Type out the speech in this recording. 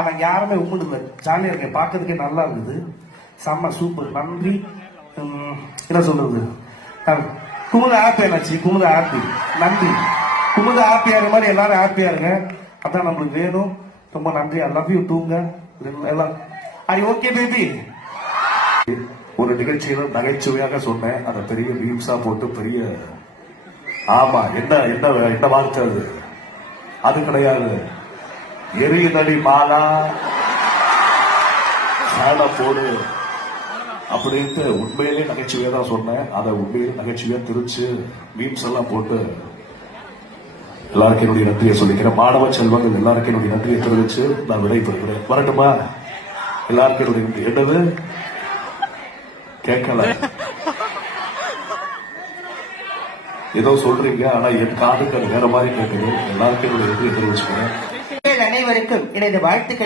ஆனா யாருமே உம்முடுல ஜாலியா இருக்கேன், பார்க்கறதுக்கே நல்லா இருக்குது. செம்ம சூப்பர், நன்றி. என்ன சொல்றது, குமுத ஹாப்பி என்னாச்சு, குமுத ஹாப்பி, நன்றி. குமுத ஹாப்பியா இருக்க மாதிரி எல்லாரும் ஹாப்பியா இருங்க, அதான் நம்மளுக்கு வேணும். ரொம்ப நன்றி. I love you. தூங்க எல்லாம். ஐ ஓகே பேபி. ஒரு நிகழ்ச்சியில நகைச்சுவையாக சொன்னேன், அதை பெரிய மீம்ஸா போட்டு பெரிய ஆமா என்ன என்ன என்ன வார்த்தை அது, அது கிடையாது. எரியுதடி மாலா சாலை போடு அப்படின்ட்டு உண்மையிலே நகைச்சுவையா தான் சொன்னேன். அதை உண்மையிலே நகைச்சுவையா திரிச்சு மீம்ஸ் எல்லாம் போட்டு எல்லாருக்கும் என்னுடைய நன்றியை சொல்லிக்கிறேன். மாணவ செல்வங்கள் எல்லாருக்கும் என்னுடைய நன்றியை தெரிவிச்சு நான் விடைபெறுகிறேன். வரட்டுமா? எல்லாருக்கும் என்னுடைய நன்றி. என்னது கேட்கல, ஏதோ சொல்றீங்க, ஆனா என் காதுக்கு அது வேற மாதிரி கேட்குது. எல்லாருக்கும் என்னுடைய நன்றியை தெரிவிச்சுக்கிறேன். அனைவருக்கும் எனது வாழ்த்துக்கள்.